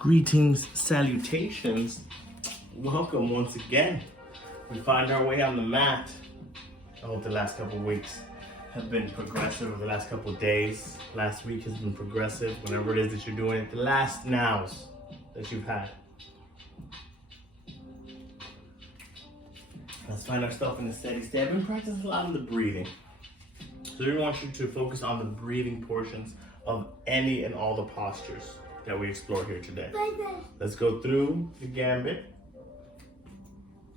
Greetings, salutations. Welcome once again. We find our way on the mat. I hope the last couple of weeks have been progressive, or the last couple of days. Last week has been progressive, whatever it is that you're doing at the last nows that you've had. Let's find ourselves in a steady state. I've been practicing a lot of the breathing. So we want you to focus on the breathing portions of any and all the postures that we explore here today. Let's go through the gambit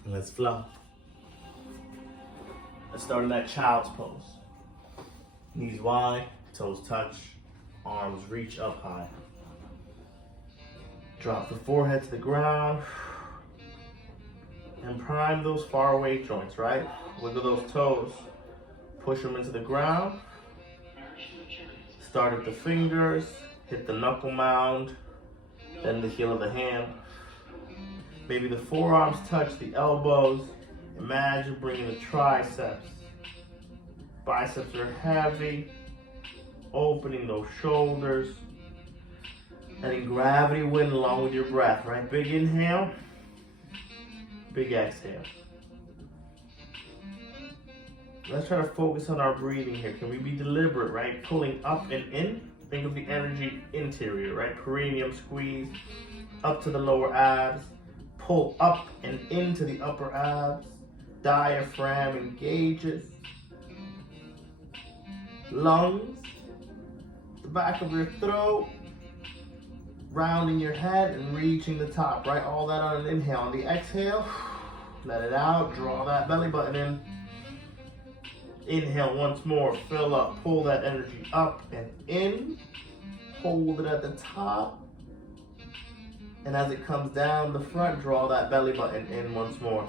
and let's flow. Let's start in that child's pose. Knees wide, toes touch, arms reach up high. Drop the forehead to the ground and prime those far away joints, right? Wiggle those toes, push them into the ground. Start at the fingers, hit the knuckle mound, then the heel of the hand. Maybe the forearms touch the elbows. Imagine bringing the triceps. Biceps are heavy. Opening those shoulders. Letting gravity win along with your breath, right? Big inhale, big exhale. Let's try to focus on our breathing here. Can we be deliberate, right? Pulling up and in. Think of the energy interior, right? Perineum squeeze up to the lower abs. Pull up and into the upper abs. Diaphragm engages. Lungs, the back of your throat, rounding your head and reaching the top, right? All that on an inhale. On the exhale, let it out. Draw that belly button in. Inhale once more, fill up, pull that energy up and in, hold it at the top, and as it comes down the front, draw that belly button in once more.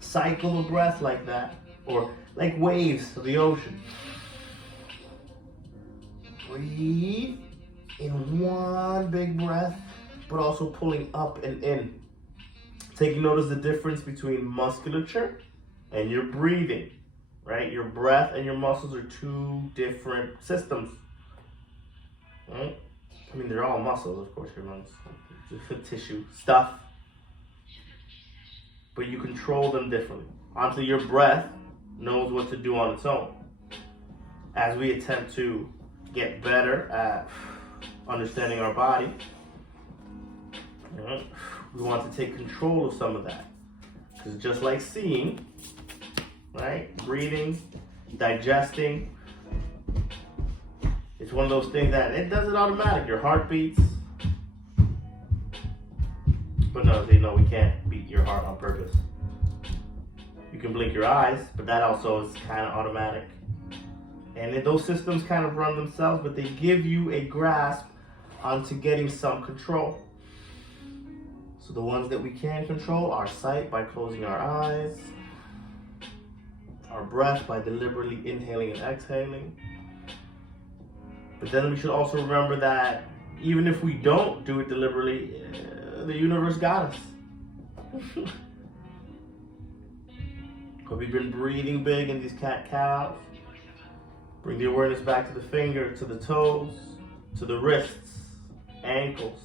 Cycle the breath like that, or like waves of the ocean. Breathe in one big breath, but also pulling up and in. Taking notice the difference between musculature and your breathing. Right? Your breath and your muscles are two different systems. Right? I mean, they're all muscles, of course, your lungs. Just tissue, stuff. But you control them differently. Until your breath knows what to do on its own. As we attempt to get better at understanding our body, right, we want to take control of some of that. Because just like seeing, right? Breathing, digesting. It's one of those things that it does it automatic. Your heart beats. But no, we can't beat your heart on purpose. You can blink your eyes, but that also is kind of automatic. And those systems kind of run themselves, but they give you a grasp onto getting some control. So the ones that we can control, our sight by closing our eyes, our breath by deliberately inhaling and exhaling. But then we should also remember that even if we don't do it deliberately, the universe got us. But we've been breathing big in these cat-cows. Bring the awareness back to the finger, to the toes, to the wrists, ankles,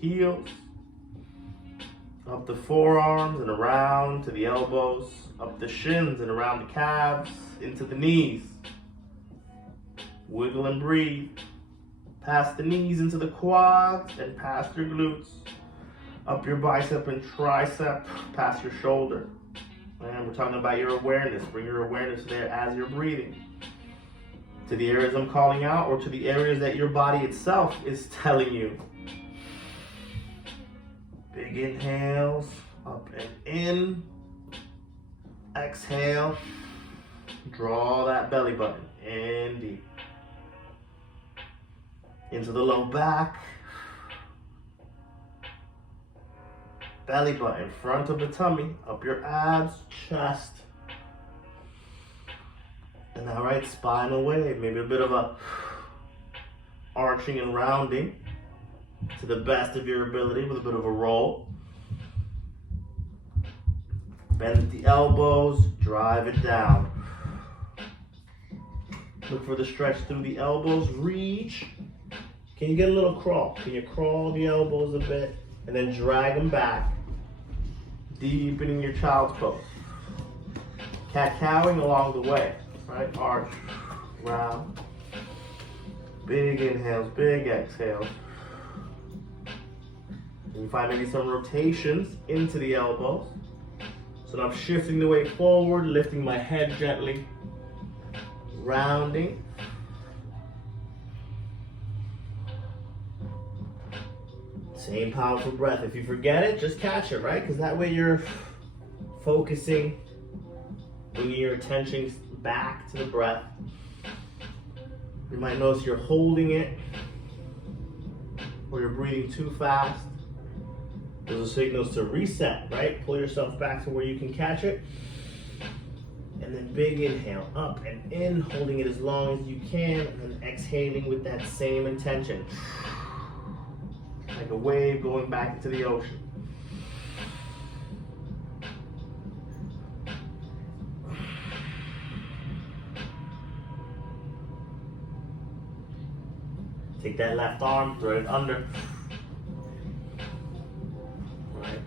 heels, up the forearms and around to the elbows, up the shins and around the calves, into the knees. Wiggle and breathe. Past the knees into the quads and past your glutes. Up your bicep and tricep, past your shoulder. And we're talking about your awareness. Bring your awareness there as you're breathing. To the areas I'm calling out, or to the areas that your body itself is telling you. Big inhales, up and in. Exhale, draw that belly button in deep. Into the low back. Belly button, front of the tummy, up your abs, chest. And now right spinal wave, maybe a bit of a arching and rounding to the best of your ability with a bit of a roll. Bend the elbows, drive it down. Look for the stretch through the elbows, reach Can you get a little crawl? Can you crawl the elbows a bit and then drag them back, deepening your child's pose. Cat-cowing along the way, right? Arch, round, big inhales, big exhales. And you find maybe some rotations into the elbows. So now I'm shifting the weight forward, lifting my head gently, rounding. Same powerful breath. If you forget it, just catch it, right? Because that way you're focusing, bringing your attention back to the breath. You might notice you're holding it or you're breathing too fast. Those are signals to reset, right? Pull yourself back to where you can catch it. And then big inhale, up and in, holding it as long as you can, and then exhaling with that same intention. Like a wave going back into the ocean. Take that left arm, throw it under. Right.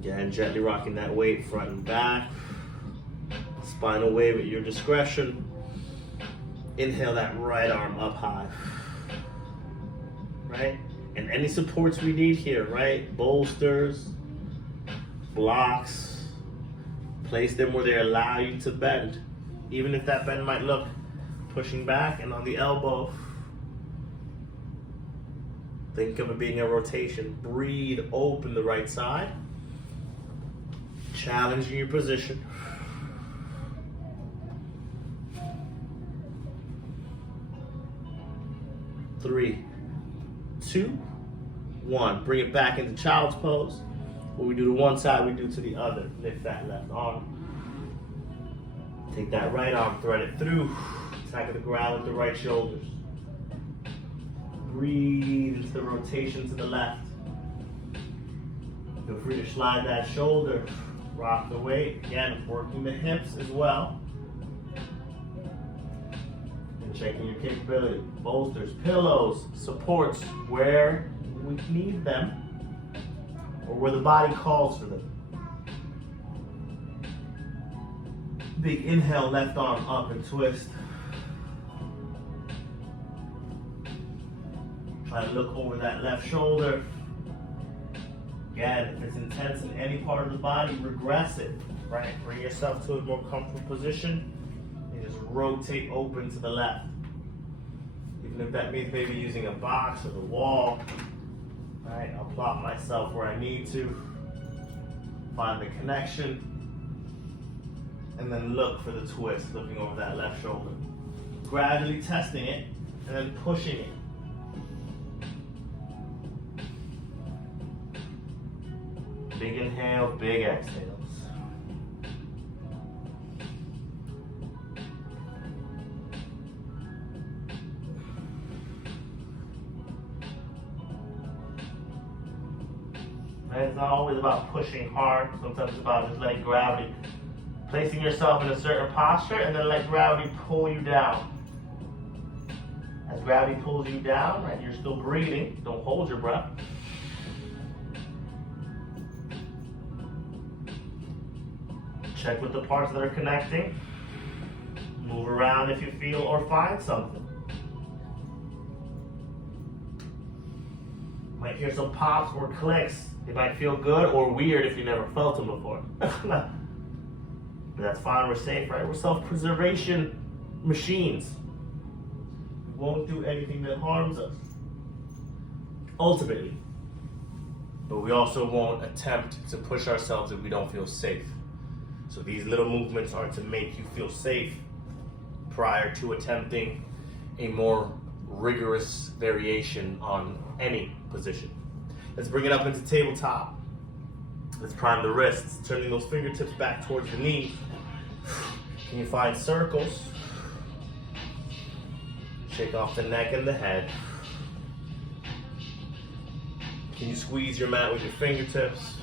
Again, gently rocking that weight front and back. Spinal wave at your discretion. Inhale that right arm up high. Right? And any supports we need here, right? Bolsters, blocks. Place them where they allow you to bend. Even if that bend might look pushing back and on the elbow. Think of it being a rotation. Breathe, open the right side. Challenging your position. Three, two, one. Bring it back into child's pose. What we do to one side, we do to the other. Lift that left arm. Take that right arm, thread it through. Attack of the ground with the right shoulders. Breathe into the rotation to the left. Feel free to slide that shoulder. Rock the weight. Again, working the hips as well. And checking your capability. Bolsters, pillows, supports where we need them or where the body calls for them. Big inhale, left arm up and twist. Try to look over that left shoulder. Again, if it's intense in any part of the body, regress it, right? Bring yourself to a more comfortable position and just rotate open to the left. Even if that means maybe using a box or the wall, right? I'll plop myself where I need to. Find the connection. And then look for the twist, looking over that left shoulder. Gradually testing it, and then pushing it. Big inhale, big exhales. And it's not always about pushing hard. Sometimes it's about just letting gravity, placing yourself in a certain posture and then let gravity pull you down. As gravity pulls you down, right, you're still breathing. Don't hold your breath. Check with the parts that are connecting. Move around if you feel or find something. Might hear some pops or clicks. They might feel good or weird if you never felt them before. But that's fine, we're safe, right? We're self-preservation machines. We won't do anything that harms us, ultimately. But we also won't attempt to push ourselves if we don't feel safe. So these little movements are to make you feel safe prior to attempting a more rigorous variation on any position. Let's bring it up into tabletop. Let's prime the wrists, turning those fingertips back towards the knee. Can you find circles? Shake off the neck and the head. Can you squeeze your mat with your fingertips?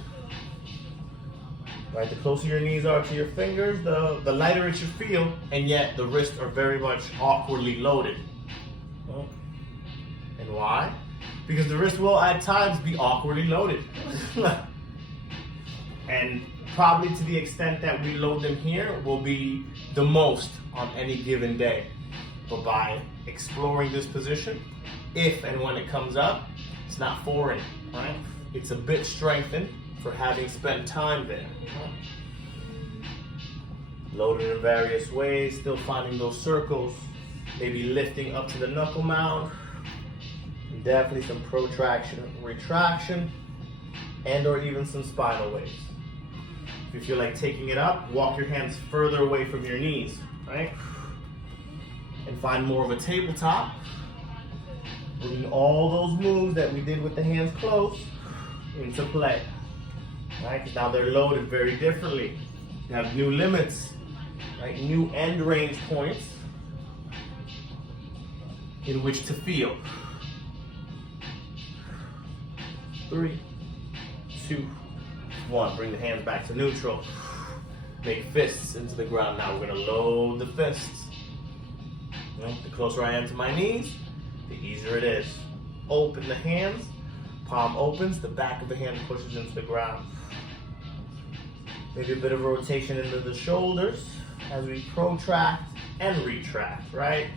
Right, the closer your knees are to your fingers, the lighter it should feel, and yet the wrists are very much awkwardly loaded. And why? Because the wrist will at times be awkwardly loaded. And probably to the extent that we load them here will be the most on any given day. But by exploring this position, if and when it comes up, it's not foreign, right? It's a bit strengthened for having spent time there. Loaded in various ways, still finding those circles, maybe lifting up to the knuckle mound. Definitely some protraction, retraction, and or even some spinal waves. If you feel like taking it up, walk your hands further away from your knees, right? And find more of a tabletop. Bringing all those moves that we did with the hands closed into play. Right? Now they're loaded very differently. You have new limits, right? New end range points in which to feel. 3, 2, 1. Bring the hands back to neutral. Make fists into the ground. Now we're gonna load the fists. The closer I am to my knees, the easier it is. Open the hands. Palm opens, the back of the hand pushes into the ground. Maybe a bit of rotation into the shoulders as we protract and retract, right?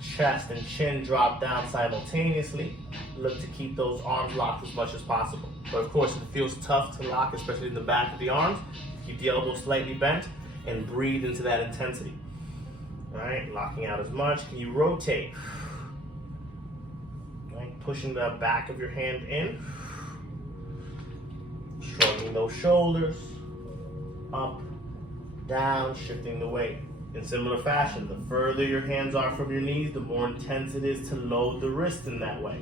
Chest and chin drop down simultaneously. Look to keep those arms locked as much as possible. But of course, if it feels tough to lock, especially in the back of the arms, keep the elbows slightly bent and breathe into that intensity. All right, locking out as much. Can you rotate? Right, pushing the back of your hand in. Shrugging those shoulders. Up, down, shifting the weight. In similar fashion, the further your hands are from your knees, the more intense it is to load the wrist in that way.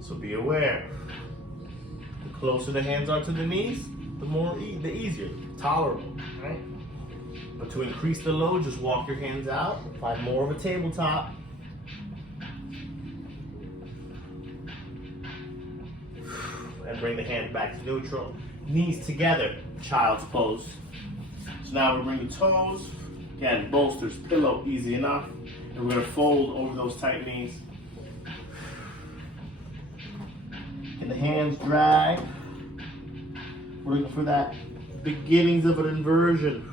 So be aware. The closer the hands are to the knees, the easier, tolerable, right? But to increase the load, just walk your hands out, find more of a tabletop. And bring the hands back to neutral. Knees together, child's pose. So now we bring the toes. Again, bolsters, pillow, easy enough. And we're gonna fold over those tight knees. And the hands drag. We're looking for that beginnings of an inversion.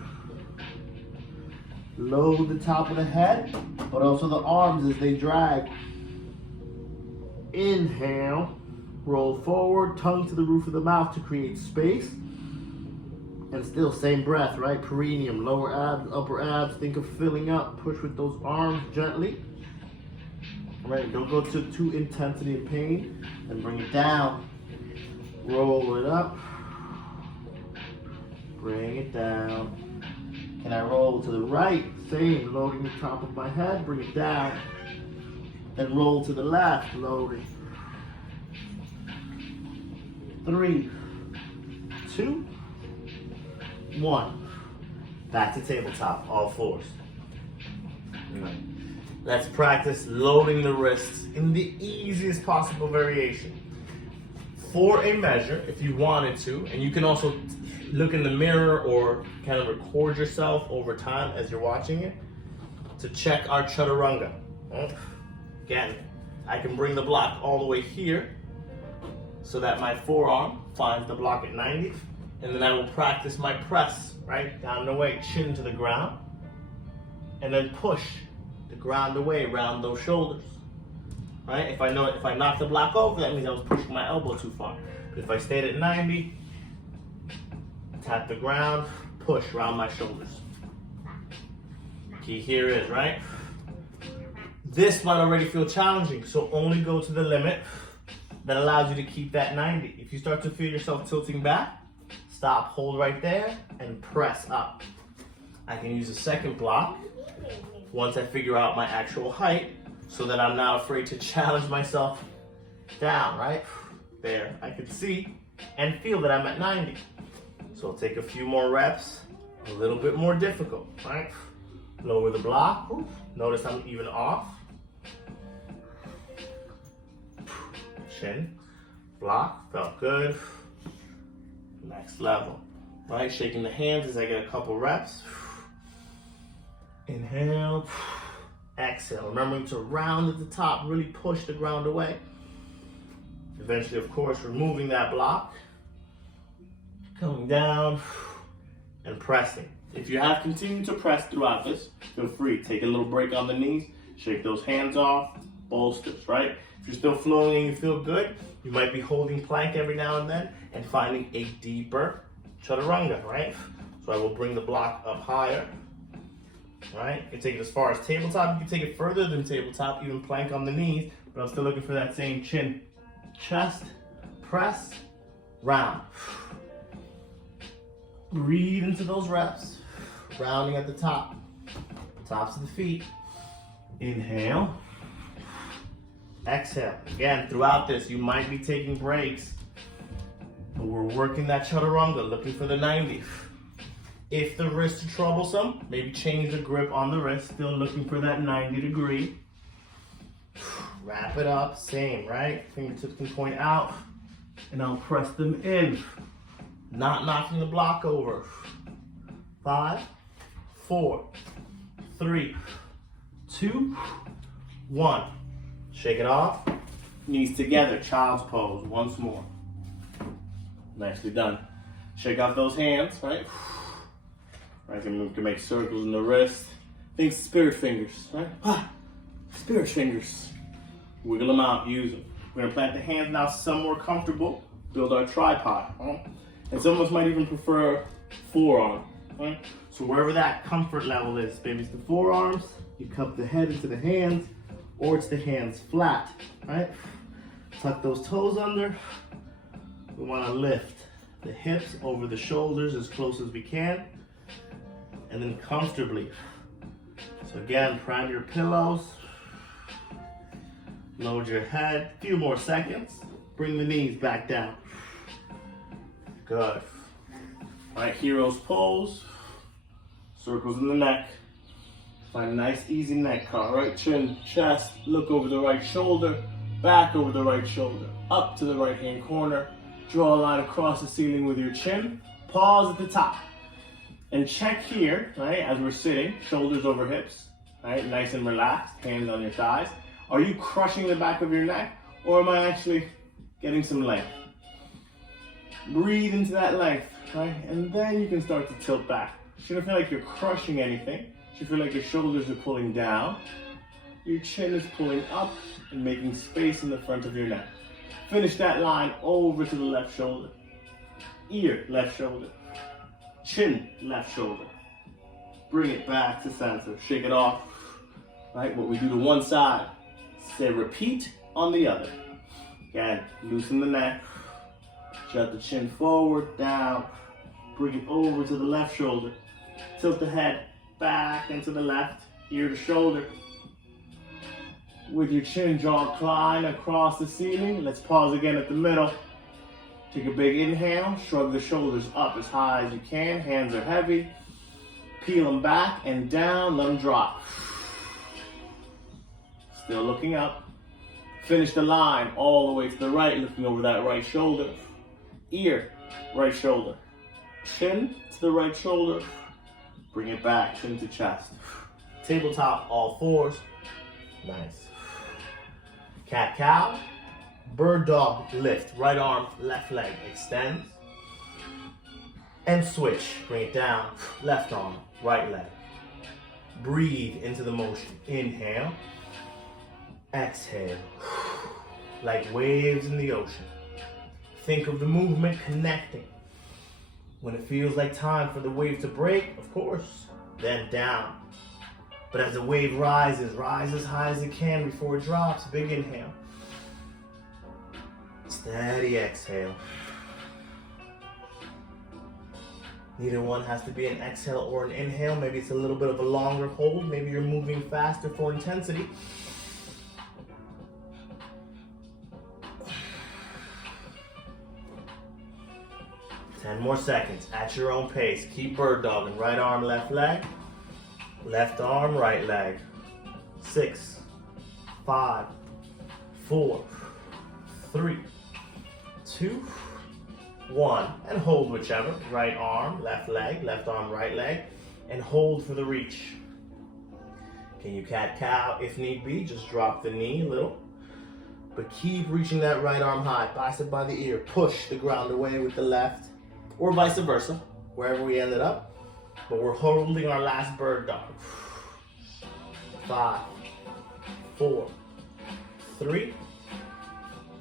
Load the top of the head, but also the arms as they drag. Inhale, roll forward, tongue to the roof of the mouth to create space. And still, same breath, right? Perineum, lower abs, upper abs. Think of filling up. Push with those arms gently. All right, don't go to too intensity and pain. And bring it down. Roll it up. Bring it down. Can I roll to the right? Same, loading the top of my head. Bring it down. And roll to the left, loading. 3, 2, 1. Back to tabletop, all fours. Let's practice loading the wrists in the easiest possible variation. For a measure, if you wanted to, and you can also look in the mirror or kind of record yourself over time as you're watching it to check our chaturanga. Again, I can bring the block all the way here so that my forearm finds the block at 90. And then I will practice my press, right? Down the way, chin to the ground. And then push the ground away around those shoulders. Right? If I knock the block over, that means I was pushing my elbow too far. But if I stayed at 90, tap the ground, push around my shoulders. Key here is, right? This might already feel challenging, so only go to the limit that allows you to keep that 90. If you start to feel yourself tilting back, stop, hold right there, and press up. I can use a second block once I figure out my actual height so that I'm not afraid to challenge myself down, right? There, I can see and feel that I'm at 90. So I'll take a few more reps, a little bit more difficult, right? Lower the block, notice I'm even off. Chin, block, felt good. Next level. right? Shaking the hands as I get a couple reps. Inhale, exhale. Remembering to round at the top, really push the ground away. Eventually, of course, removing that block. Coming down and pressing. If you have continued to press throughout this, feel free. Take a little break on the knees, shake those hands off, bolsters, right? If you're still flowing and you feel good, you might be holding plank every now and then and finding a deeper chaturanga, right? So I will bring the block up higher, right? You can take it as far as tabletop. You can take it further than tabletop, even plank on the knees, but I'm still looking for that same chin, chest, press, round. Breathe into those reps, rounding at the top, tops of the feet. Inhale, exhale. Again, throughout this, you might be taking breaks, but we're working that chaturanga, looking for the 90. If the wrists are troublesome, maybe change the grip on the wrist, still looking for that 90 degree. Wrap it up, same, right? Fingertips can point out, and I'll press them in. Not knocking the block over. 5, 4, 3, 2, 1. Shake it off. Knees together, child's pose, once more. Nicely done. Shake off those hands, right? Right, you can make circles in the wrist. Think spirit fingers, right? Spirit fingers. Wiggle them out, use them. We're gonna plant the hands now somewhere comfortable. Build our tripod, right? And some of us might even prefer forearm, right? So wherever that comfort level is, maybe it's the forearms, you cup the head into the hands, or it's the hands flat, right? Tuck those toes under. We wanna lift the hips over the shoulders as close as we can, and then comfortably. So again, prime your pillows, load your head, a few more seconds, bring the knees back down. Good. All right, hero's pose. Circles in the neck. Find a nice, easy neck curl. Right chin, chest, look over the right shoulder, back over the right shoulder, up to the right hand corner. Draw a line across the ceiling with your chin. Pause at the top. And check here, right, as we're sitting, shoulders over hips, right, nice and relaxed, hands on your thighs. Are you crushing the back of your neck, or am I actually getting some length? Breathe into that length, right? And then you can start to tilt back. You shouldn't feel like you're crushing anything. You should feel like your shoulders are pulling down. Your chin is pulling up and making space in the front of your neck. Finish that line over to the left shoulder. Ear, left shoulder. Chin, left shoulder. Bring it back to center. Shake it off. Right? What we do to one side, say repeat on the other. Again, loosen the neck. Shut the chin forward, down. Bring it over to the left shoulder. Tilt the head back into the left, ear to shoulder. With your chin, jaw climb across the ceiling. Let's pause again at the middle. Take a big inhale, shrug the shoulders up as high as you can. Hands are heavy. Peel them back and down, let them drop. Still looking up. Finish the line all the way to the right, looking over that right shoulder. Ear, right shoulder. Chin to the right shoulder. Bring it back, chin to chest. Tabletop, all fours. Nice. Cat-cow. Bird dog, lift. Right arm, left leg extends. And switch. Bring it down. Left arm, right leg. Breathe into the motion. Inhale. Exhale. Like waves in the ocean. Think of the movement connecting. When it feels like time for the wave to break, of course, then down. But as the wave rises, rise as high as it can before it drops. Big inhale. Steady exhale. Neither one has to be an exhale or an inhale. Maybe it's a little bit of a longer hold. Maybe you're moving faster for intensity. Ten more seconds at your own pace. Keep bird dogging. Right arm, left leg. Left arm, right leg. 6, 5, 4, 3, 2, 1, and hold whichever. Right arm, left leg, left arm, right leg, and hold for the reach. Can you cat-cow if need be? Just drop the knee a little. But keep reaching that right arm high, bicep by the ear. Push the ground away with the left, or vice versa, wherever we ended up. But we're holding our last bird dog. 5, 4, 3,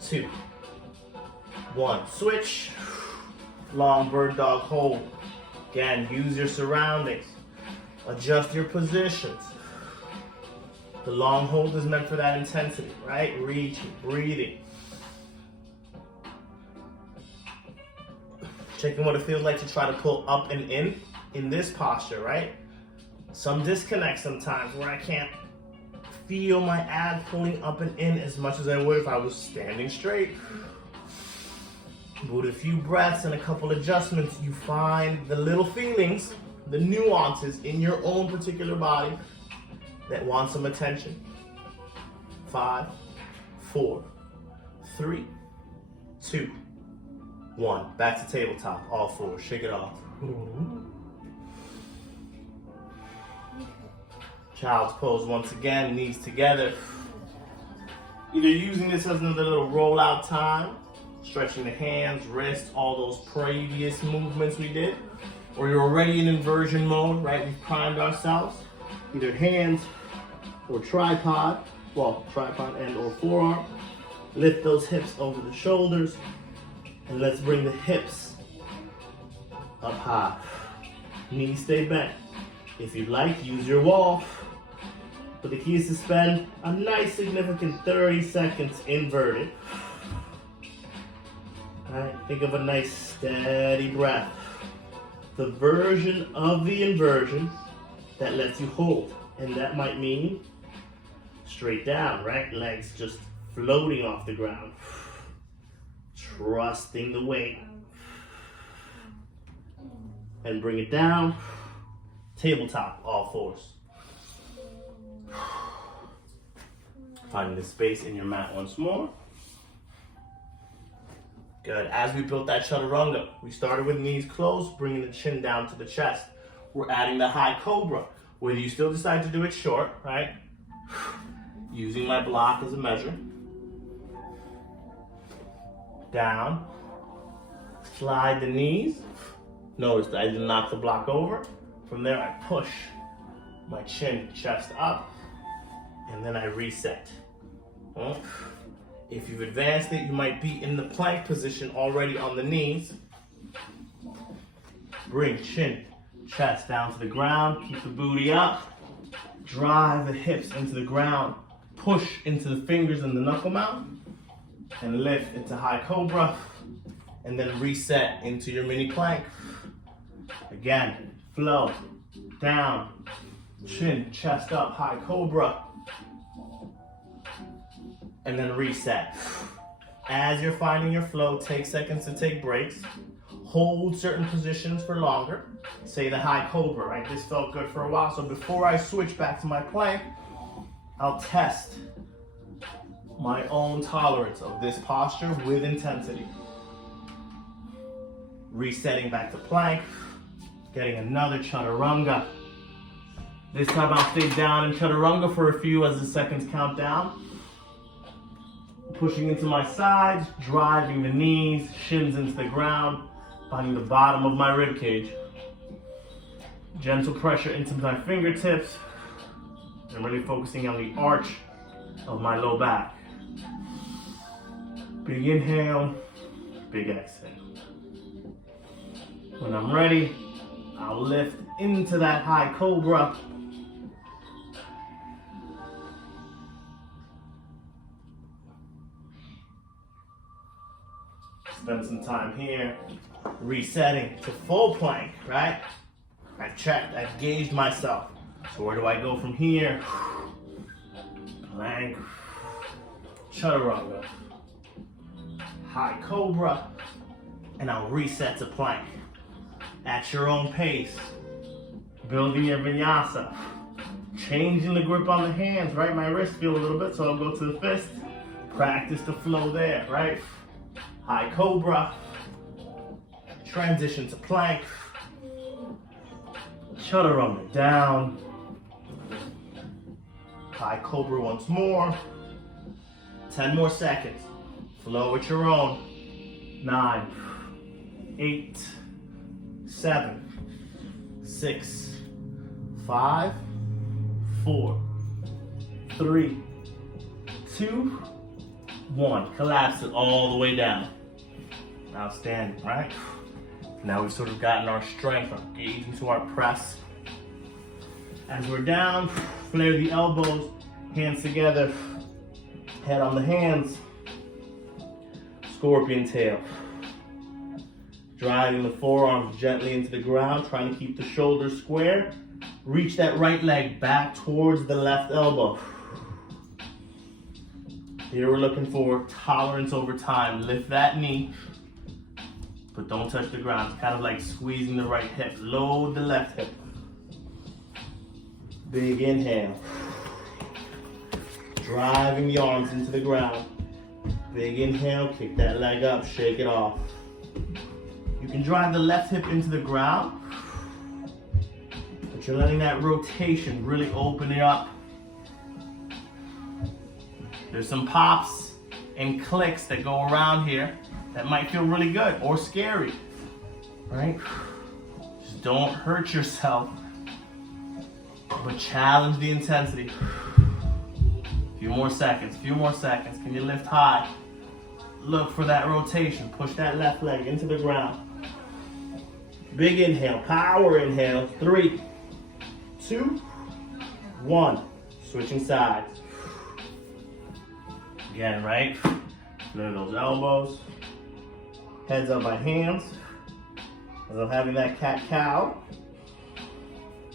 2, 1. Switch. Long bird dog hold. Again, use your surroundings. Adjust your positions. The long hold is meant for that intensity, right? Reaching, breathing. Checking what it feels like to try to pull up and in this posture, right? Some disconnect sometimes where I can't feel my abs pulling up and in as much as I would if I was standing straight. But with a few breaths and a couple adjustments, you find the little feelings, the nuances in your own particular body that want some attention. 5, 4, 3, 2, 1. Back to tabletop, all 4. Shake it off. Child's pose once again, knees together. Either using this as another little rollout time, stretching the hands, wrists, all those previous movements we did, or you're already in inversion mode, right? We've primed ourselves. Either hands or tripod, well, tripod and or forearm. Lift those hips over the shoulders, and let's bring the hips up high. Knees stay bent. If you'd like, use your wall. But the key is to spend a nice significant 30 seconds inverted. All right, think of a nice steady breath. The version of the inversion that lets you hold. And that might mean straight down, right? Legs just floating off the ground. Trusting the weight. And bring it down. Tabletop, all 4s. Finding the space in your mat once more. Good. As we built that chaturanga, we started with knees close, bringing the chin down to the chest. We're adding the high cobra. Whether you still decide to do it short, right? Using my block as a measure. Down. Slide the knees. Notice that I didn't knock the block over. From there, I push my chin, chest up, and then I reset. If you've advanced it, you might be in the plank position already on the knees. Bring chin, chest down to the ground, keep the booty up, drive the hips into the ground, push into the fingers and the knuckle mount, and lift into high cobra, and then reset into your mini plank. Again, flow, down, chin, chest up, high cobra, and then reset. As you're finding your flow, take seconds to take breaks. Hold certain positions for longer. Say the high cobra, right? This felt good for a while, so before I switch back to my plank, I'll test my own tolerance of this posture with intensity. Resetting back to plank, getting another chaturanga. This time I'll stay down in chaturanga for a few as the seconds count down. Pushing into my sides, driving the knees, shins into the ground, finding the bottom of my rib cage. Gentle pressure into my fingertips, and really focusing on the arch of my low back. Big inhale, big exhale. When I'm ready, I'll lift into that high cobra. Spend some time here, resetting to full plank, right? I've checked, I've gauged myself. So where do I go from here? Plank, chaturanga, high cobra, and I'll reset to plank. At your own pace, building your vinyasa, changing the grip on the hands, right? My wrists feel a little bit, so I'll go to the fist. Practice the flow there, right? High cobra, Transition to plank. Chaturanga down. High cobra once more. 10 more seconds. Flow at your own. 9, 8, 7, 6, 5, 4, 3, 2, 1. Collapse it all the way down. Outstanding, right? Now we've sort of gotten our strength, our gauge into our press. As we're down, flare the elbows, hands together, head on the hands. Scorpion tail. Driving the forearms gently into the ground, trying to keep the shoulders square. Reach that right leg back towards the left elbow. Here we're looking for tolerance over time. Lift that knee, but don't touch the ground. It's kind of like squeezing the right hip. Load the left hip. Big inhale. Driving the arms into the ground. Big inhale, kick that leg up, shake it off. You can drive the left hip into the ground, but you're letting that rotation really open it up. There's some pops and clicks that go around here that might feel really good or scary, right? Just don't hurt yourself, but challenge the intensity. Few more seconds. Can you lift high? Look for that rotation. Push that left leg into the ground. Big inhale, power inhale. 3, 2, 1. Switching sides. Again, right? Flare those elbows. Heads up by hands. As I'm having that cat-cow.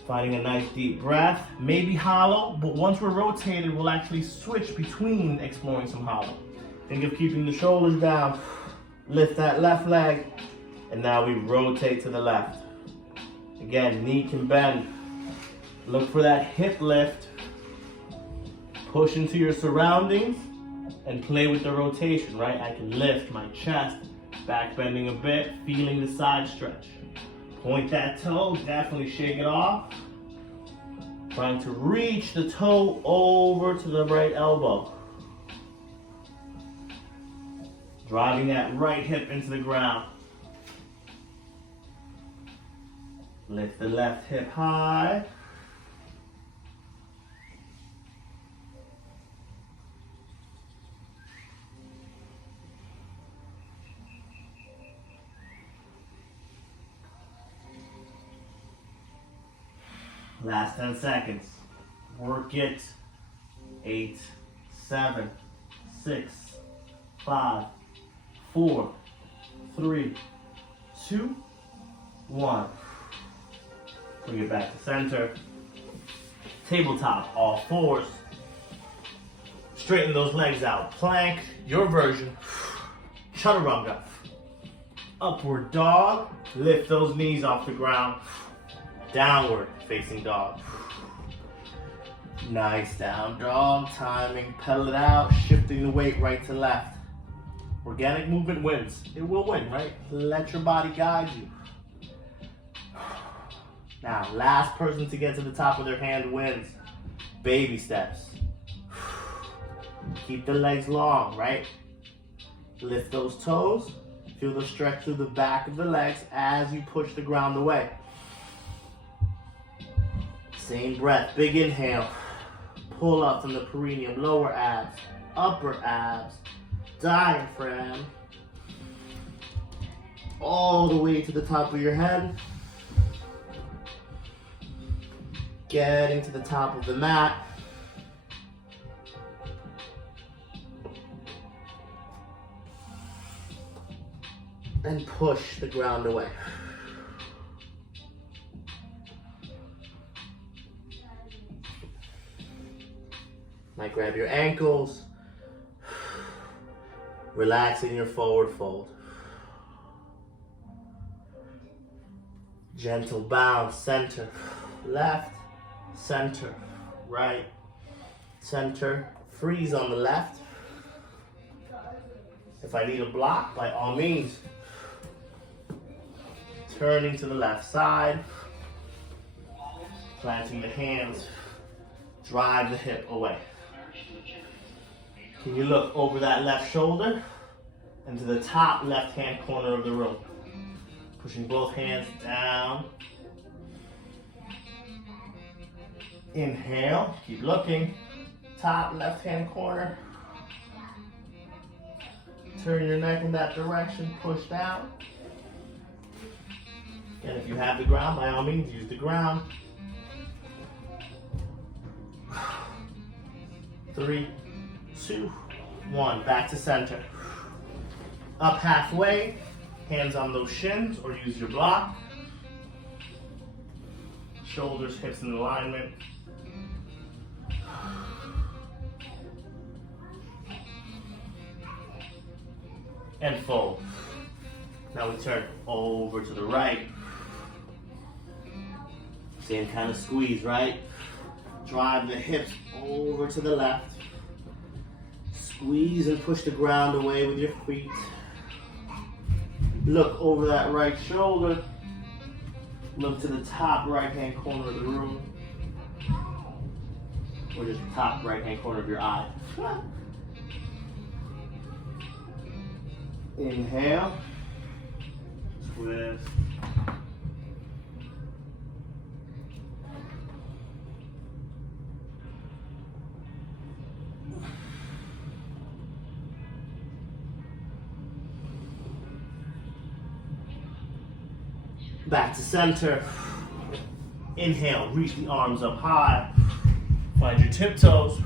Finding a nice deep breath. Maybe hollow, but once we're rotated, we'll actually switch between exploring some hollow. Think of keeping the shoulders down. Lift that left leg. And now we rotate to the left. Again, knee can bend. Look for that hip lift. Push into your surroundings and play with the rotation, right? I can lift my chest, back bending a bit, feeling the side stretch. Point that toe, definitely shake it off. Trying to reach the toe over to the right elbow. Driving that right hip into the ground. Lift the left hip high. Last 10 seconds. Work it. 8, 7, 6, 5, 4, 3, 2, 1. Bring it back to center. Tabletop, all fours. Straighten those legs out. Plank, your version. Chaturanga. Upward dog. Lift those knees off the ground. Downward facing dog. Nice down dog. Timing, pedal it out. Shifting the weight right to left. Organic movement wins. It will win, right? Let your body guide you. Now, last person to get to the top of their hand wins. Baby steps. Keep the legs long, right? Lift those toes. Feel the stretch through the back of the legs as you push the ground away. Same breath, big inhale. Pull up from the perineum, lower abs, upper abs, diaphragm. All the way to the top of your head. Getting to the top of the mat. And push the ground away. Might grab your ankles. Relaxing your forward fold. Gentle bounce, center, left, center, right, center. Freeze on the left. If I need a block, by all means, Turning to the left side. Planting the hands. Drive the hip away. Can you look over that left shoulder and to the top left-hand corner of the room? Pushing both hands down. Inhale, keep looking. Top left-hand corner. Turn your neck in that direction, push down. And if you have the ground, by all means, use the ground. 3, 2, 1. Back to center. Up halfway, hands on those shins or use your block. Shoulders, hips in alignment. And fold. Now we turn over to the right. Same kind of squeeze, right? Drive the hips over to the left. Squeeze and push the ground away with your feet. Look over that right shoulder. Look to the top right-hand corner of the room. Or just top right-hand corner of your eye. Inhale. Twist. Back to center. Inhale, reach the arms up high. Find your tiptoes.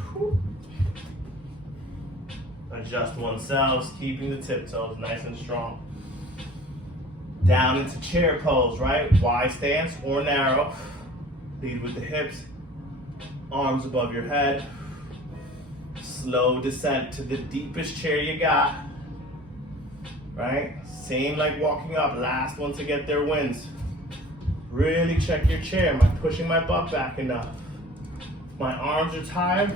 Adjust oneself, keeping the tiptoes nice and strong. Down into chair pose, right? Wide stance or narrow. Lead with the hips, arms above your head. Slow descent to the deepest chair you got. Right? Same like walking up, last one to get there wins. Really check your chair. Am I pushing my butt back enough? My arms are tired,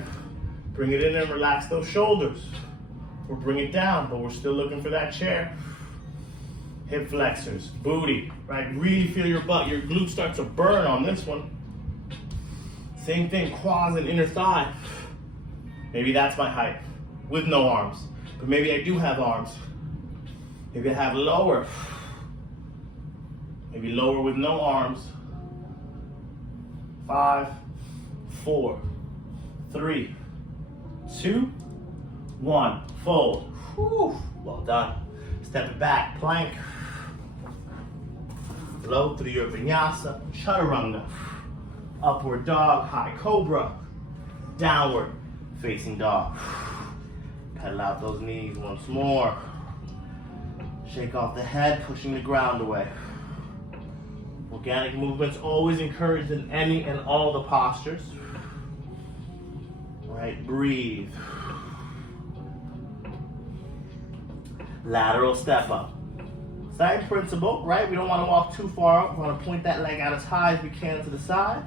bring it in and relax those shoulders. Or bring it down, but we're still looking for that chair. Hip flexors, booty, right? Really feel your butt. Your glutes start to burn on this one. Same thing, quads and inner thigh. Maybe that's my height, with no arms. But maybe I do have arms. Maybe I have lower. Maybe lower with no arms. 5, 4, 3, 2, 1. Fold. Whew. Well done. Step it back, plank. Flow through your vinyasa, chaturanga. Upward dog, high cobra. Downward facing dog. Pedal out those knees once more. Shake off the head, pushing the ground away. Organic movements always encouraged in any and all the postures. Right, breathe. Lateral step up. Same principle, right? We don't want to walk too far up. We want to point that leg out as high as we can to the side.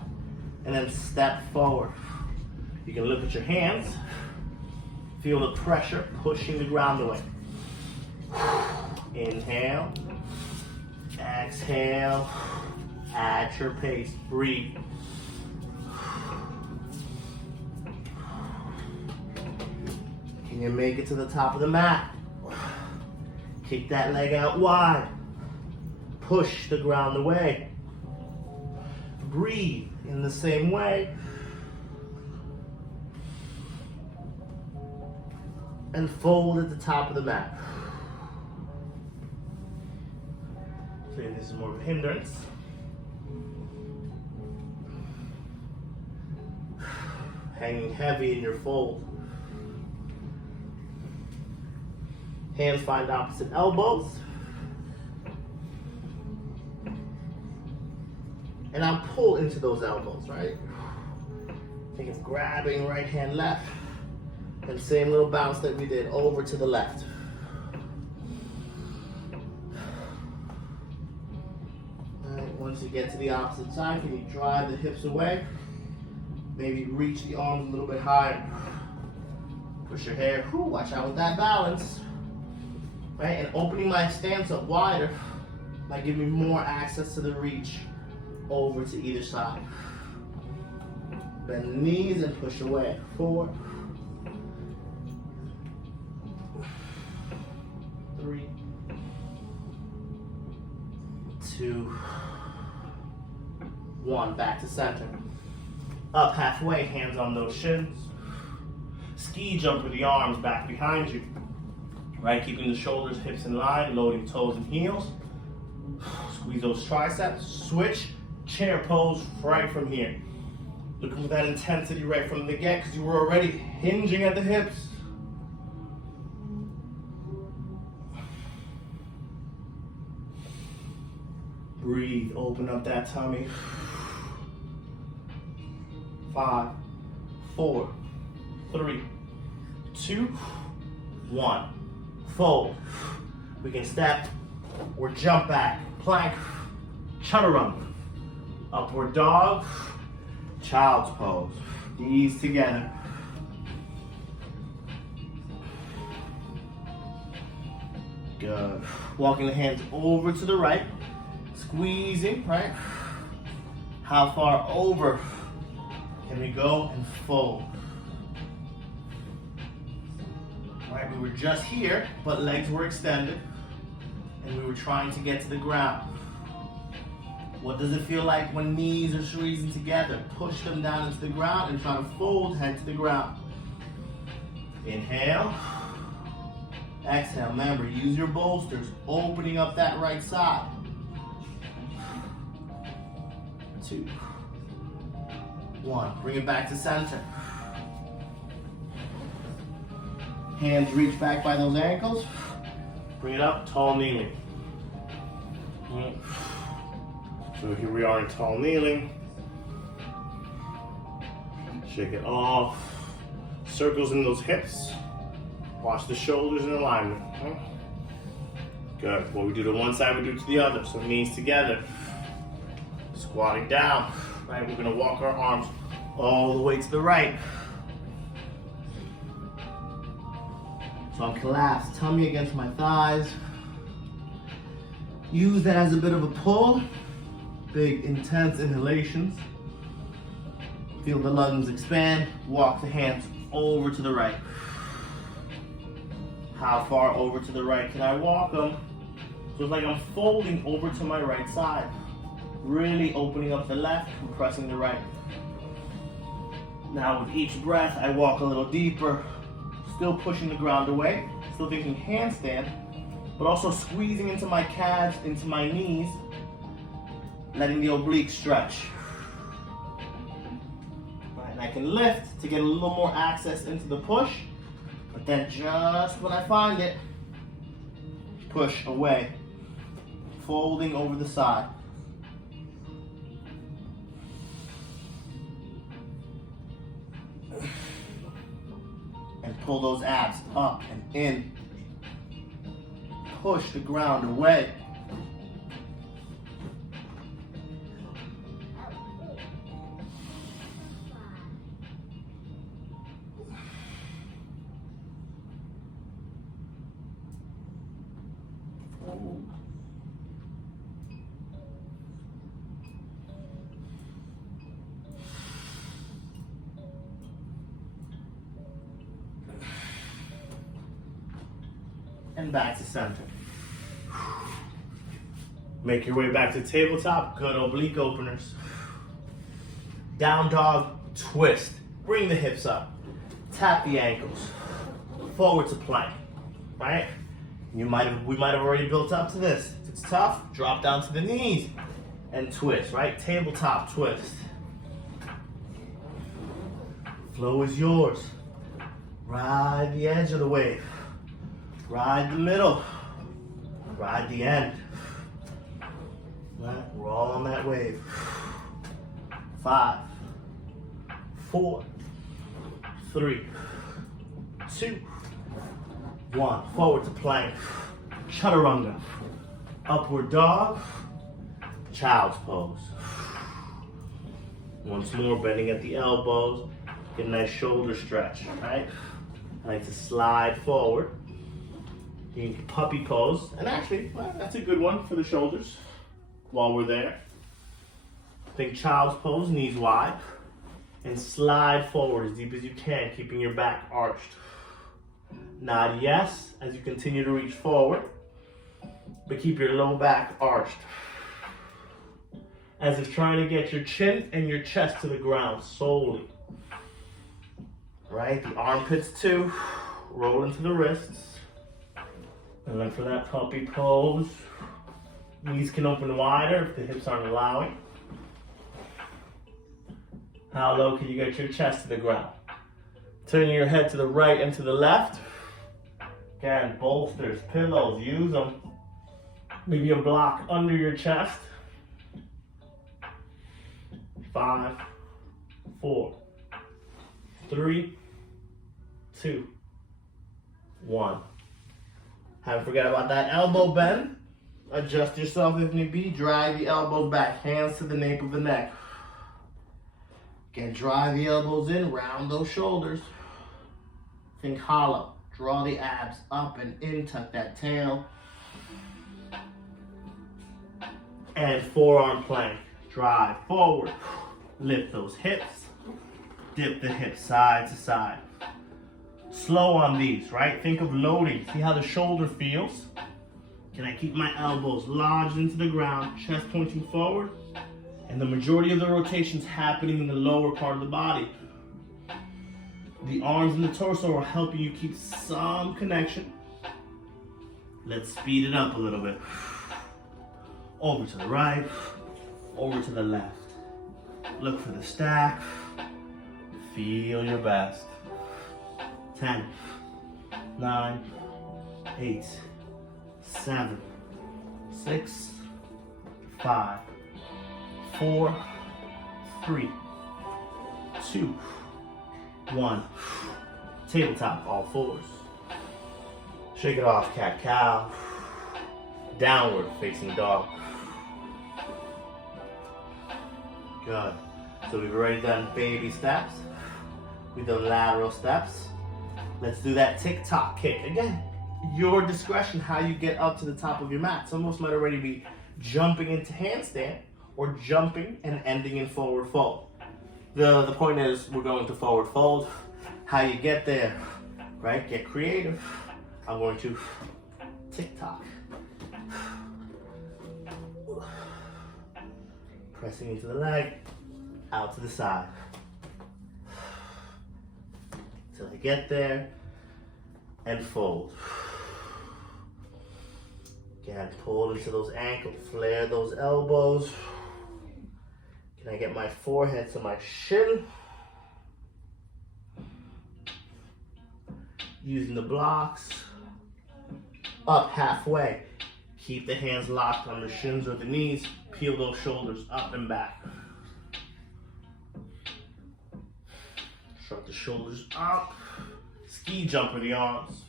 And then step forward. You can look at your hands. Feel the pressure pushing the ground away. Inhale. Exhale. At your pace. Breathe. Can you make it to the top of the mat? Kick that leg out wide. Push the ground away. Breathe in the same way. And fold at the top of the mat. So this is more of a hindrance. Hanging heavy in your fold. Hands find opposite elbows. And I'm pull into those elbows, right? Think of grabbing right hand left. And same little bounce that we did over to the left. All right, once you get to the opposite side, can you drive the hips away? Maybe reach the arms a little bit higher. Push your hair. Watch out with that balance. Right, and opening my stance up wider. by giving more access to the reach over to either side. Bend the knees and push away. 4, 3, 2, 1. Back to center. Up halfway, hands on those shins. Ski jump with the arms back behind you. Right, keeping the shoulders, hips in line, loading toes and heels. Squeeze those triceps. Switch, chair pose right from here. Looking for that intensity right from the get because you were already hinging at the hips. Breathe, open up that tummy. 5, 4, 3, 2, 1. Fold. We can step or jump back. Plank, chaturanga. Upward dog, child's pose. Knees together. Good. Walking the hands over to the right. Squeezing, right? How far over can we go and fold? Right, we were just here, but legs were extended, and we were trying to get to the ground. What does it feel like when knees are squeezing together? Push them down into the ground and try to fold head to the ground. Inhale. Exhale. Remember, use your bolsters, opening up that right side. 2, 1. Bring it back to center. Hands reach back by those ankles. Bring it up, tall kneeling. So here we are in tall kneeling. Shake it off. Circles in those hips. Watch the shoulders in alignment. Good. What we do to one side, we do to the other. So knees together. Squatting down. Right, we're gonna walk our arms all the way to the right. So I'm collapsed, tummy against my thighs. Use that as a bit of a pull. Big, intense inhalations. Feel the lungs expand. Walk the hands over to the right. How far over to the right can I walk them? So it's like I'm folding over to my right side. Really opening up the left, compressing the right. Now with each breath, I walk a little deeper. Still pushing the ground away, still thinking handstand, but also squeezing into my calves, into my knees, letting the obliques stretch. Right, and I can lift to get a little more access into the push, but then just when I find it, push away, folding over the side. And pull those abs up and in. Push the ground away. And back to center. Make your way back to tabletop. Good oblique openers. Down dog, twist. Bring the hips up. Tap the ankles. Forward to plank. Right? We might have already built up to this. If it's tough, drop down to the knees and twist. Right? Tabletop twist. Flow is yours. Ride the edge of the wave. Ride the middle. Ride the end. Right, we're all on that wave. 5, 4, 3, 2, 1. Forward to plank. Chaturanga. Upward dog. Child's pose. Once more, bending at the elbows. Get a nice shoulder stretch, right? I like to slide forward. You can puppy pose. And actually, well, that's a good one for the shoulders while we're there. Think child's pose, knees wide. And slide forward as deep as you can, keeping your back arched. Nod yes as you continue to reach forward, but keep your low back arched. As if trying to get your chin and your chest to the ground solely. Right, the armpits too. Roll into the wrists. And then for that puppy pose, knees can open wider if the hips aren't allowing. How low can you get your chest to the ground? Turning your head to the right and to the left. Again, bolsters, pillows, use them. Maybe a block under your chest. 5, 4, 3, 2, 1. Haven't forgot about that elbow bend. Adjust yourself if need be. Drag the elbows back, hands to the nape of the neck. Again, drive the elbows in, round those shoulders. Think hollow. Draw the abs up and in, tuck that tail. And forearm plank. Drive forward. Lift those hips. Dip the hips side to side. Slow on these, right? Think of loading. See how the shoulder feels? Can I keep my elbows lodged into the ground, chest pointing forward? And the majority of the rotation's happening in the lower part of the body. The arms and the torso are helping you keep some connection. Let's speed it up a little bit. Over to the right, over to the left. Look for the stack. Feel your best. 10, 9, 8, 7, 6, 5, 4, 3, 2, 1. Tabletop, all fours. Shake it off, cat-cow. Downward facing dog. Good. So we've already done baby steps. We've done lateral steps. Let's do that tick-tock kick. Again, your discretion how you get up to the top of your mat. Some of us might already be jumping into handstand or jumping and ending in forward fold. The point is we're going to forward fold. How you get there, right? Get creative. I'm going to tick-tock. Pressing into the leg, out to the side. Till I get there and fold. Again, pull into those ankles, flare those elbows. Can I get my forehead to my shin? Using the blocks. Up halfway. Keep the hands locked on the shins or the knees. Peel those shoulders up and back. Shrug the shoulders up. Ski jump with the arms.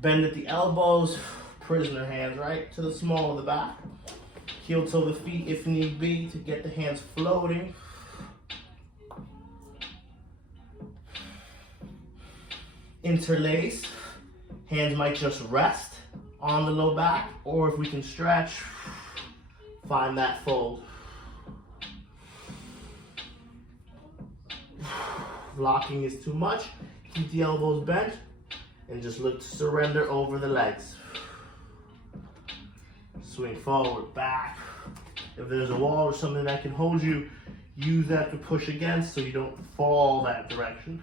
Bend at the elbows. Prisoner hands right to the small of the back. Heel toe the feet if need be to get the hands floating. Interlace. Hands might just rest on the low back, or if we can stretch, find that fold. Locking is too much. Keep the elbows bent and just look to surrender over the legs. Swing forward, back. If there's a wall or something that can hold you, use that to push against so you don't fall that direction.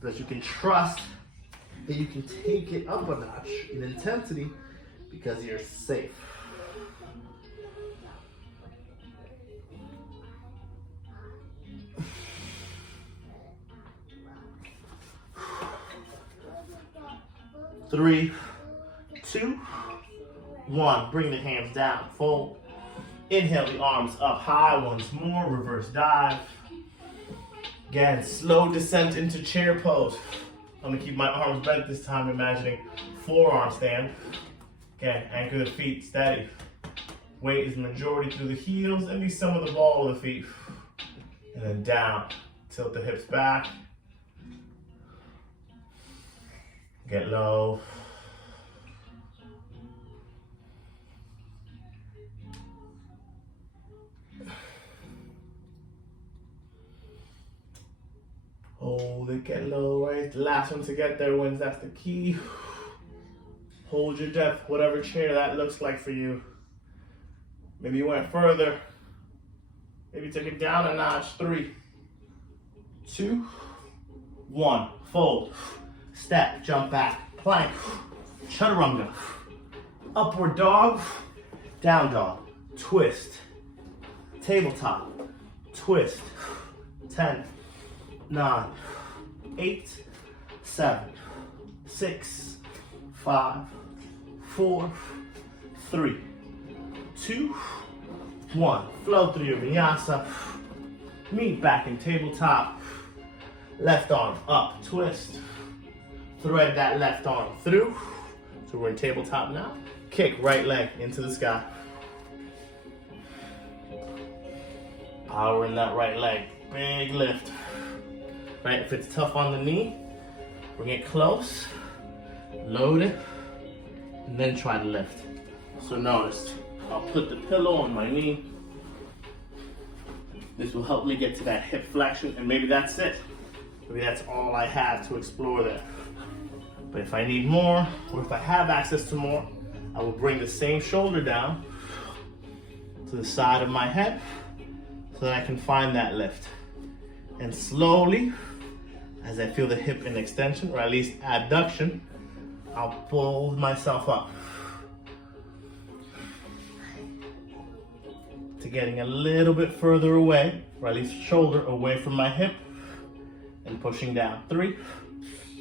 So that you can trust that you can take it up a notch in intensity because you're safe. Three, 2, 1. Bring the hands down, fold. Inhale the arms up high once more, reverse dive. Again, slow descent into chair pose. I'm gonna keep my arms bent this time, imagining forearm stand. Again, anchor the feet steady. Weight is majority through the heels and be some of the ball of the feet. And then down, tilt the hips back. Get low. Hold it, get low, right? The last one to get there wins, that's the key. Hold your depth, whatever chair that looks like for you. Maybe you went further. Maybe take it down a notch. 3, 2, 1. Fold. Step, jump back, plank, chaturanga. Upward dog, down dog, twist, tabletop, twist. 10, 9, 8, 7, 6, 5, 4, 3, 2, 1. Flow through your vinyasa. Meet back in tabletop. Left arm up, twist. Thread that left arm through. So we're in tabletop now. Kick right leg into the sky. Power in that right leg. Big lift. Right, if it's tough on the knee, bring it close, load it, and then try to lift. So notice, I'll put the pillow on my knee. This will help me get to that hip flexion, and maybe that's it. Maybe that's all I have to explore there. But if I need more, or if I have access to more, I will bring the same shoulder down to the side of my head so that I can find that lift. And slowly, as I feel the hip in extension, or at least adduction, I'll fold myself up to getting a little bit further away, or at least shoulder away from my hip, and pushing down. 3,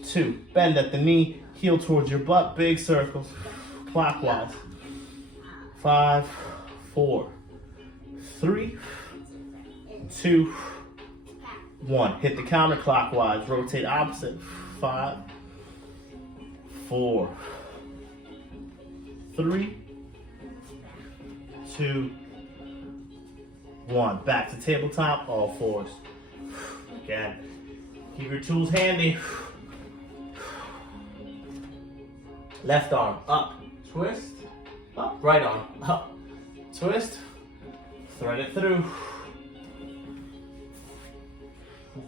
2, bend at the knee, heel towards your butt, big circles, clockwise. 5, 4, 3, 2, 1. Hit the counterclockwise, rotate opposite. 5, 4, 3, 2, 1. Back to tabletop, all fours. Again, keep your tools handy. Left arm up, twist, up, right arm up, twist, thread it through.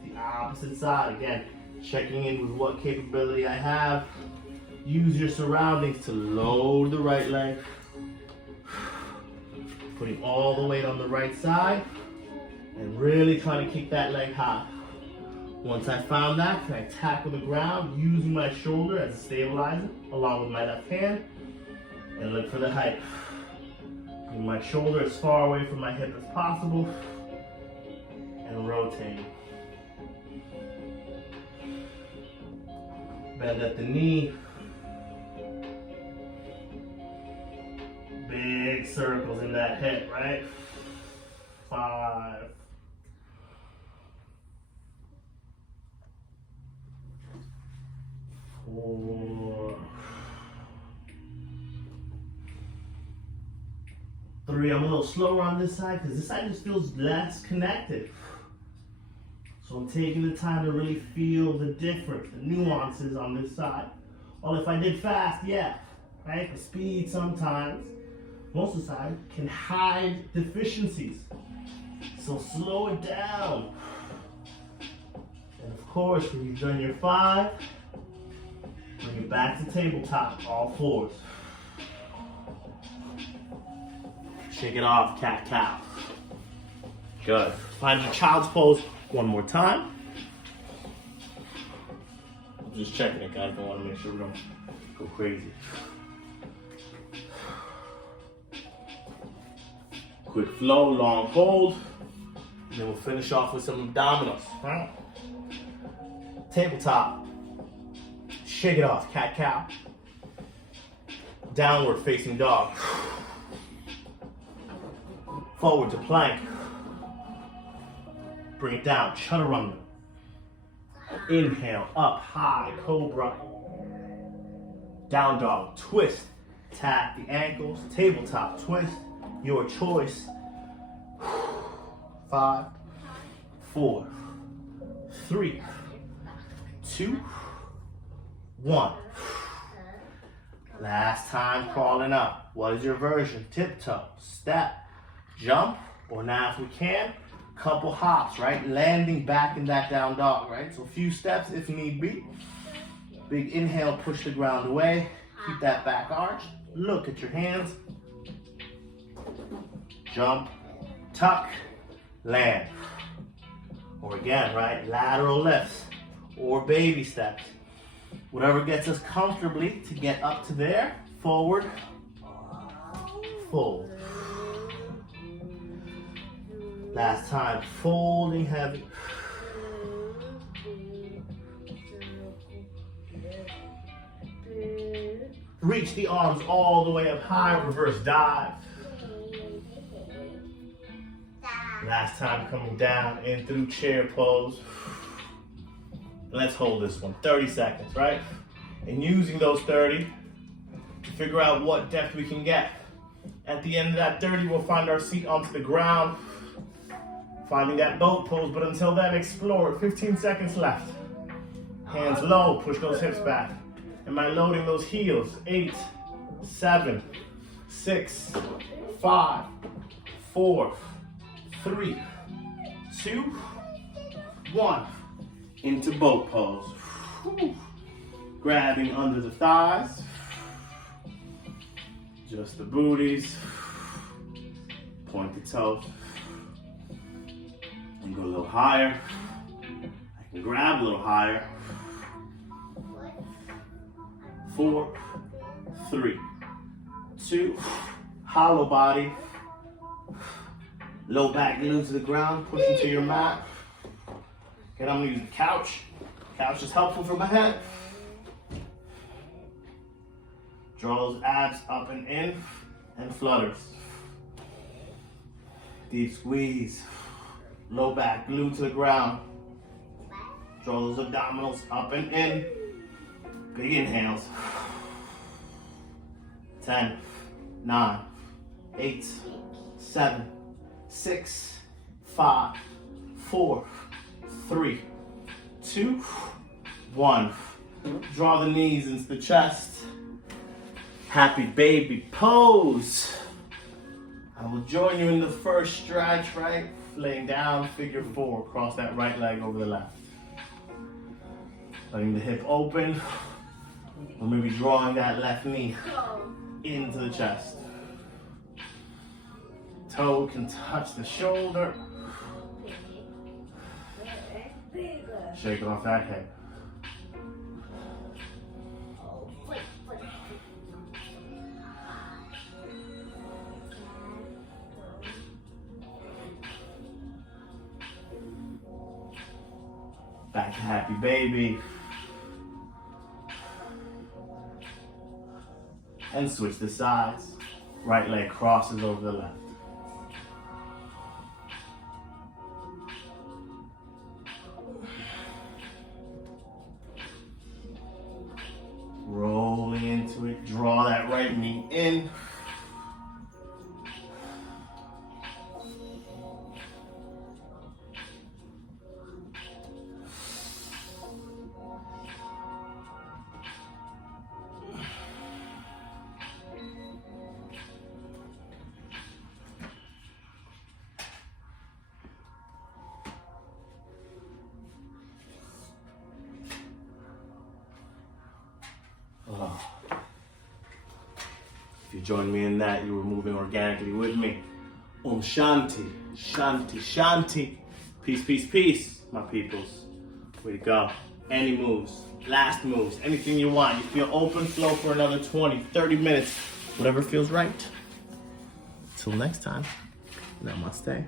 The opposite side, again, checking in with what capability I have. Use your surroundings to load the right leg. Putting all the weight on the right side and really trying to keep that leg high. Once I found that, can I tackle the ground using my shoulder as a stabilizer along with my left hand and look for the height. Bring my shoulder as far away from my hip as possible and rotating. Bend at the knee. Big circles in that hip, right? 5, 4, 3. I'm a little slower on this side because this side just feels less connected. So I'm taking the time to really feel the difference, the nuances on this side. Well, if I did fast, yeah, right? The speed sometimes, most of the time, can hide deficiencies. So slow it down. And of course, when you've done your 5, bring it back to tabletop, all fours. Shake it off, cat-cow. Good. Find your child's pose one more time. I'm just checking it, guys. I want to make sure we don't go crazy. Quick flow, long hold. And then we'll finish off with some abdominals. Right? Tabletop. Shake it off, cat-cow. Downward facing dog. Forward to plank. Bring it down, chaturanga. Inhale, up, high, cobra. Down dog, twist. Tap the ankles, tabletop, twist. Your choice. 5, 4, 3, 2, 1. Last time crawling up. What is your version? Tiptoe, step, jump, or now if we can, couple hops, right? Landing back in that down dog, right? So a few steps if need be. Big inhale, push the ground away. Keep that back arched. Look at your hands. Jump, tuck, land. Or again, right? Lateral lifts or baby steps. Whatever gets us comfortably to get up to there. Forward, fold. Last time, folding heavy. Reach the arms all the way up high, reverse dive. Last time coming down in through chair pose. Let's hold this one, 30 seconds, right? And using those 30 to figure out what depth we can get. At the end of that 30, we'll find our seat onto the ground, finding that boat pose, but until then, explore it. 15 seconds left. Hands low, push those hips back. Am I loading those heels? 8, 7, 6, 5, 4, 3, 2, 1. Into boat pose. Grabbing under the thighs. Just the booties. Point the toes. And go a little higher. I can grab a little higher. 4, 3, 2, hollow body. Low back glue to the ground, push into your mat. Okay, I'm gonna use the couch. Couch is helpful for my head. Draw those abs up and in, and flutters. Deep squeeze. Low back glue to the ground. Draw those abdominals up and in. Big inhales. 10, 9, 8, 7, 6, 5, 4, 3, 2, 1. Draw the knees into the chest. Happy baby pose. I will join you in the first stretch, right? Laying down, figure 4. Cross that right leg over the left. Letting the hip open. Or maybe drawing that left knee into the chest. Toe can touch the shoulder. Shake off that hip. Back to happy baby. And switch the sides. Right leg crosses over the left. Rolling into it. Draw that right knee in. If you join me in that, you were moving organically with me. Om Shanti, Shanti, Shanti. Peace, peace, peace, my peoples. Way to go. Any moves, last moves, anything you want. You feel open, flow for another 20, 30 minutes, whatever feels right. Till next time, namaste.